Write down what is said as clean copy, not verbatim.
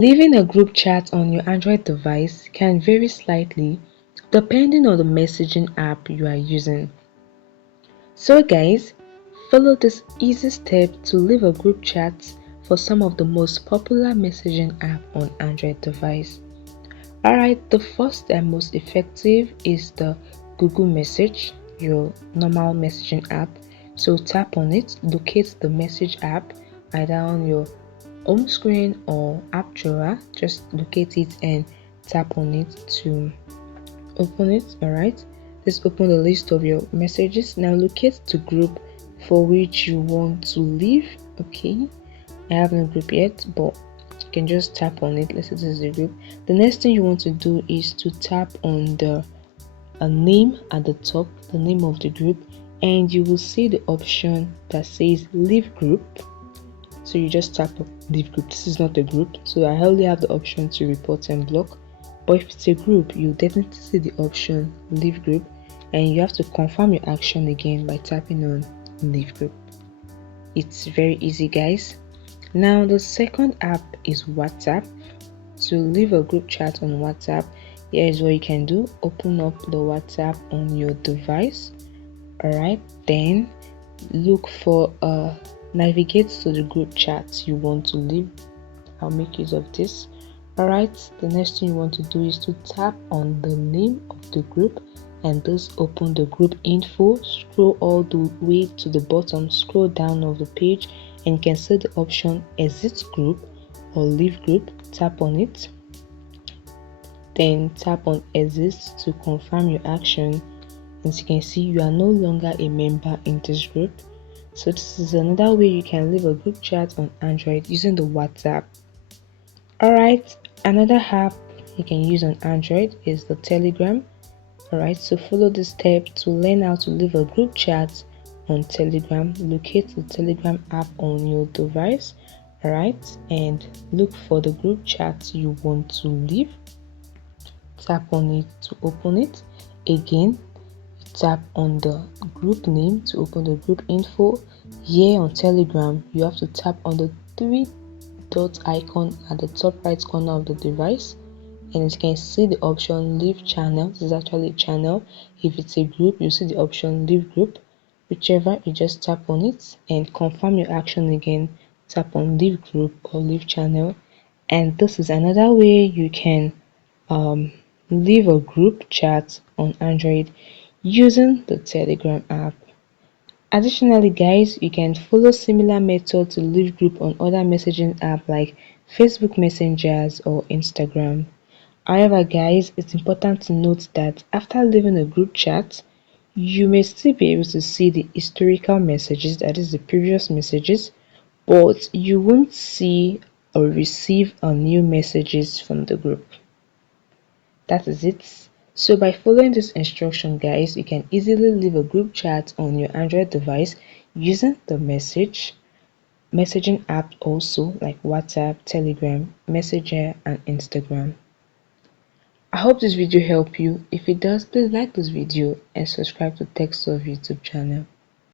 Leaving a group chat on your Android device can vary slightly depending on the messaging app you are using. So guys, follow this easy step to leave a group chat for some of the most popular messaging app on Android device. Alright, the first and most effective is the Google Message, your normal messaging app. So tap on it, locate the message app either on your home screen or app drawer. Just locate it and tap on it to open it. Alright, let's open the list of your messages. Now locate the group for which you want to leave. Okay, I have no group yet, but you can just tap on it. Let's say this is the group. The next thing you want to do is to tap on the name at the top, the name of the group, and you will see the option that says leave group. So you just tap on leave group. This is not a group, so I only have the option to report and block. But if it's a group, you definitely see the option leave group, and you have to confirm your action again by tapping on leave group. It's very easy, guys. Now the second app is WhatsApp. To leave a group chat on WhatsApp, here is what you can do. Open up the WhatsApp on your device. Alright, then look for navigate to the group chat you want to leave. I'll make use of this. Alright, the next thing you want to do is to tap on the name of the group and thus open the group info. Scroll all the way to the bottom, scroll down of the page, and you can see the option exit group or leave group. Tap on it, then tap on exit to confirm your action. As you can see, you are no longer a member in this group. So this is another way you can leave a group chat on Android using the WhatsApp. Alright, another app you can use on Android is the Telegram. Alright, so follow this step to learn how to leave a group chat on Telegram. Locate the Telegram app on your device. Alright, and look for the group chat you want to leave. Tap on it to open it. Again, tap on the group name to open the group info. Here on Telegram, you have to tap on the three dot icon at the top right corner of the device, and you can see the option leave channel. This is actually a channel. If it's a group, you see the option leave group. Whichever, you just tap on it and confirm your action again. Tap on leave group or leave channel, and this is another way you can leave a group chat on Android using the Telegram app. Additionally, guys, you can follow similar method to leave group on other messaging apps like Facebook Messengers or Instagram. However, guys, it's important to note that after leaving a group chat, you may still be able to see the historical messages, that is the previous messages, but you won't see or receive new messages from the group. That is it. So by following this instruction, guys, you can easily leave a group chat on your Android device using the messaging app also like WhatsApp, Telegram, Messenger, and Instagram. I hope this video helped you. If it does, please like this video and subscribe to TechSolve YouTube channel.